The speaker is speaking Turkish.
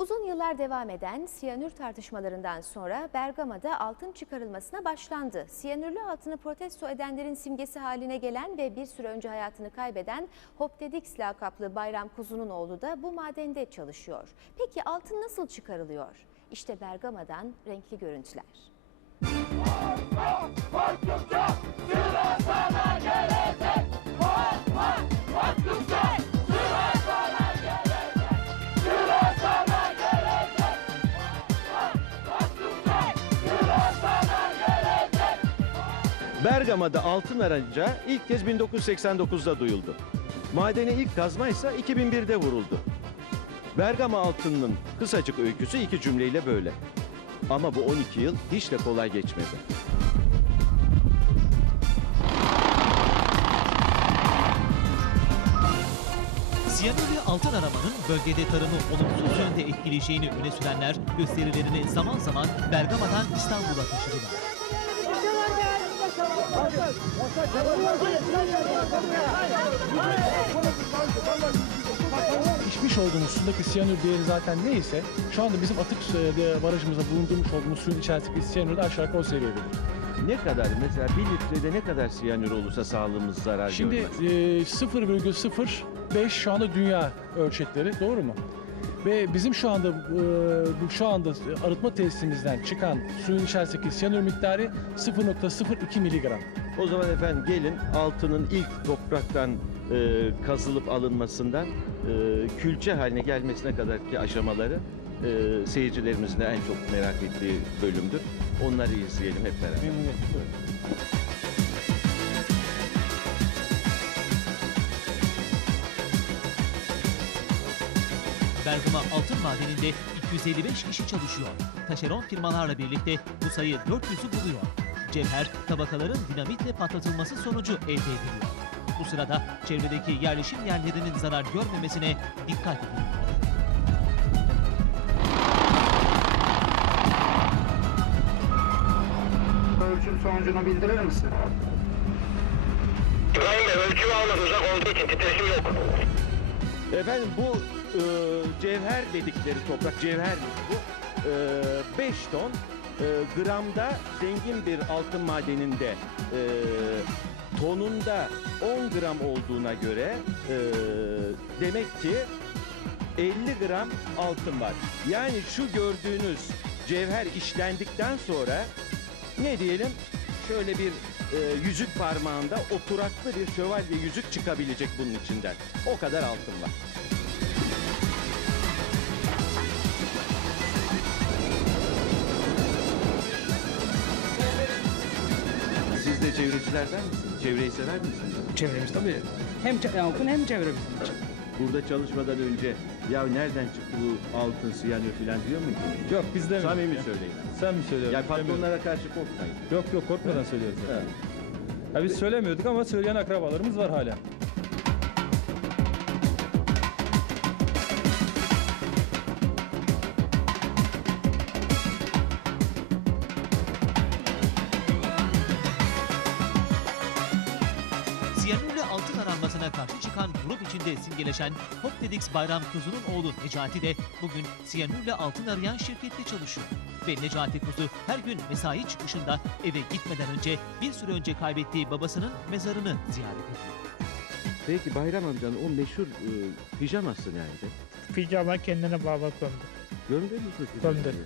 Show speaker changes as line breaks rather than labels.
Uzun yıllar devam eden siyanür tartışmalarından sonra Bergama'da altın çıkarılmasına başlandı. Siyanürlü altını protesto edenlerin simgesi haline gelen ve bir süre önce hayatını kaybeden Hoptedix lakaplı Bayram Kuzu'nun oğlu da bu madende çalışıyor. Peki altın nasıl çıkarılıyor? İşte Bergama'dan renkli görüntüler.
Bergama'da altın araca ilk kez 1989'da duyuldu. Madene ilk kazma ise 2001'de vuruldu. Bergama altınının kısacık öyküsü iki cümleyle böyle. Ama bu 12 yıl hiç de kolay geçmedi.
Siyanürlü altın aramanın bölgede tarımı olumsuz yönde etkileyeceğini öne sürenler gösterilerini zaman zaman Bergama'dan İstanbul'a taşıdılar.
İçmiş olduğumuz sudaki siyanür değeri zaten neyse şu anda bizim atık e, barajımıza bulundurmuş olduğumuz suyun içerisindeki siyanür de aşağı yukarı o seviyededir.
Ne kadar mesela bir litrede ne kadar siyanür olursa sağlığımız zarar
Şimdi
görmez.
e, 0,05 şu anda dünya ölçekleri doğru mu? Ve bizim şu anda e, şu anda arıtma tesisimizden çıkan suyun içerisindeki siyanür miktarı 0.02 miligram.
O zaman efendim gelin altının ilk topraktan e, kazılıp alınmasından e, külçe haline gelmesine kadarki aşamaları e, seyircilerimizin de en çok merak ettiği bölümdür. Onları izleyelim hep beraber.
Memnuniyetle.
Bergama altın madeninde 255 kişi çalışıyor. Taşeron firmalarla birlikte bu sayı 400'ü buluyor. Cevher tabakaların dinamitle patlatılması sonucu elde ediliyor. Bu sırada çevredeki yerleşim yerlerinin zarar görmemesine dikkat ediliyor.
Ölçüm sonucunu bildirir misin?
İbrahim Bey ölçüm almak uzak olduğu için titreşim yok.
Efendim bu e, cevher dedikleri toprak cevher bu. 5 ton e, gramda zengin bir altın madeninde e, tonunda 10 gram olduğuna göre e, demek ki 50 gram altın var. Yani şu gördüğünüz cevher işlendikten sonra ne diyelim şöyle bir e, yüzük parmağında oturaklı bir şövalye yüzük çıkabilecek bunun içinden. O kadar altın var. De çevrecilerden misiniz? Çevreyi sever misiniz?
Çevremiz tabii. Hem altın hem çevre bizim için.
Burada çalışmadan önce ya nereden çıktı bu altın siyanür falan diyor muydunuz?
Yok biz de
Samimi söyleyin.
Sen mi söylüyorsun?
Yani patronlara karşı korkmayın.
Yok yok korkmadan söylüyoruz.
Evet.
Ya biz söylemiyorduk ama söyleyen akrabalarımız var hala.
Siyanürlü altın aranmasına karşı çıkan grup içinde simgeleşen Hoptedix Bayram Kuzu'nun oğlu Necati de bugün siyanürle altın arayan şirkette çalışıyor. Ve Necati Kuzu her gün mesai çıkışında eve gitmeden önce bir süre önce kaybettiği babasının mezarını ziyaret ediyor.
Peki Bayram amcanın o meşhur e, pijaması nerede?
Pijama kendine baba kondu.
Gömdün mü?
Gömdüm.